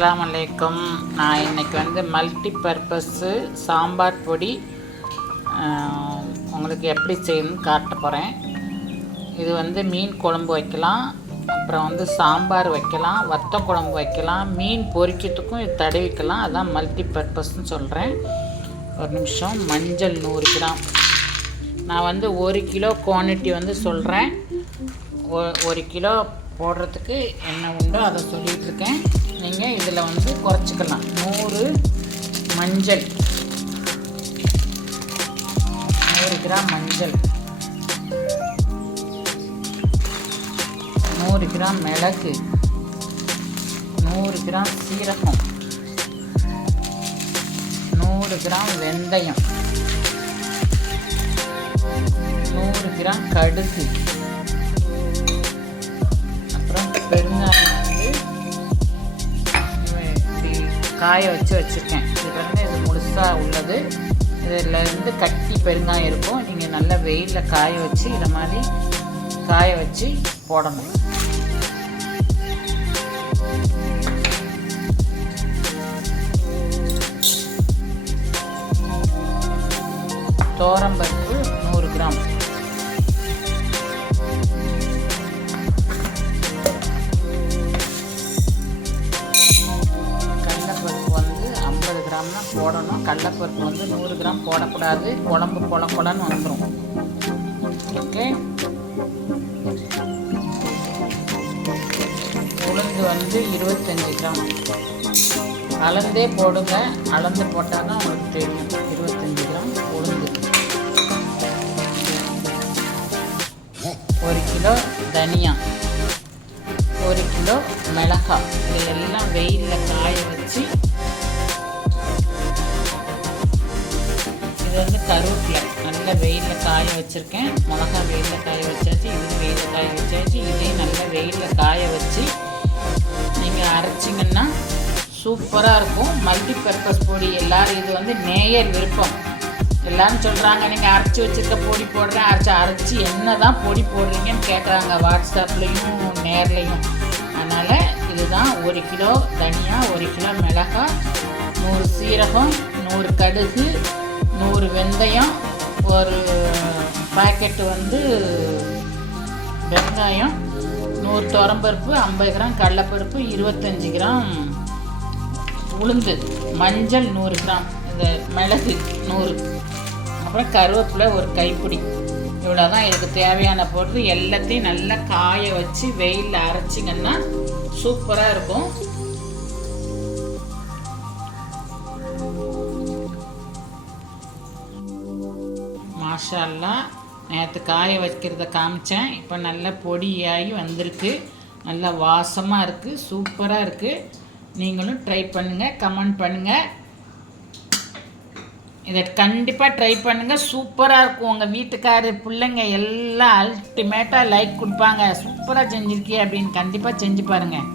அஸ்ஸலாமு அலைக்கும். நான் இன்றைக்கி மல்டி பர்பஸ்ஸு சாம்பார் பொடி உங்களுக்கு எப்படி செய்யணும்னு காட்ட போகிறேன். இது மீன் குழம்பு வைக்கலாம், அப்புறம் சாம்பார் வைக்கலாம், வத்த குழம்பு வைக்கலாம், மீன் பொரிக்கிறதுக்கும் இது தடவிக்கலாம். அதான் மல்டி பர்பஸ்ன்னு சொல்கிறேன். ஒரு நிமிஷம். மஞ்சள் 100 கிராம். நான் 1 கிலோ குவான்டிட்டி சொல்கிறேன். 1 கிலோ போடுறதுக்கு என்ன உண்டோ அதை சொல்லிகிட்ருக்கேன். நீங்கள் இதில் குறைச்சிக்கலாம். 100 மஞ்சள், 100 கிராம் மஞ்சள், 100 கிராம் மிளகு, 100 கிராம் சீரகம், 100 கிராம் வெந்தயம், 100 கிராம் கடுகு, அப்புறம் பெருங்காயம் இப்படி காய வச்சுருக்கேன். இது முழுசாக உள்ளது. இதில் கட்டி பெருங்காயம் இருக்கும். நீங்கள் நல்லா வெயிலில் காய வச்சு இதை மாதிரி காய வச்சு போடணும். தோரம்பருப்பு 100 கிராம், போடணும். கடலைப்பருப்பு 100 கிராம் போடக்கூடாது. குழம்பு கொலன்னு வந்துடும். ஓகே. உளுந்து 25 கிராம். அளந்தே போடுங்க. அளந்து போட்டால் தான் உங்களுக்கு தெரியும். 25 கிராம் உளுந்து. 1 கிலோ தனியா, 1 கிலோ மிளகாய். இதெல்லாம் வெயிலில் காய வச்சு, இது கருவேப்பிலை நல்ல வெயிலில் காய வச்சுருக்கேன். மிளகா வெயிலில் காய வச்சாச்சு, இது வெயிலில் காய வச்சாச்சு. இதையும் நல்ல வெயிலில் காய வச்சு நீங்கள் அரைச்சிங்கன்னா சூப்பராக இருக்கும். மல்டி பர்பஸ் பொடி. எல்லோரும் இது நேயர் விருப்பம். எல்லோரும் சொல்கிறாங்க, நீங்கள் அரைச்சி வச்சுருக்க பொடி போடுறேன், அரைச்சி என்ன தான் பொடி போடுறீங்கன்னு கேட்குறாங்க வாட்ஸ்அப்லேயும் நேர்லேயும். அதனால் இதுதான் 1 கிலோ தனியா, 1 கிலோ மிளகாய், 100 சீரகம், 100 கடுகு, 100 வெந்தயம், ஒரு பாக்கெட்டு வெங்காயம், 100 துவரம்பருப்பு, 50 கிராம் கடலைப்பருப்பு, 25 கிராம் உளுந்து, மஞ்சள் 100 கிராம், இந்த மிளகு 100, அப்புறம் கருவேப்பிலை ஒரு கைப்பிடி. இவ்வளோ தான் இதுக்கு தேவையான பொருள். எல்லாத்தையும் நல்லா காய வச்சு வெயிலில் அரைச்சிங்கன்னா சூப்பராக இருக்கும். மாஷா அல்லாஹ். நேற்று காய வைக்கிறத காமிச்சேன். இப்போ நல்லா பொடியாகி வந்திருக்கு. நல்லா வாசமாக இருக்குது. சூப்பராக இருக்குது. நீங்களும் ட்ரை பண்ணுங்கள், கமெண்ட் பண்ணுங்கள். இதை கண்டிப்பாக ட்ரை பண்ணுங்கள். சூப்பராக இருக்கும். உங்கள் வீட்டுக்காரர் பிள்ளைங்க எல்லாம் அல்டிமேட்டாக லைக் கொடுப்பாங்க. சூப்பராக செஞ்சுருக்கியே அப்படின்னு கண்டிப்பாக செஞ்சு பாருங்கள்.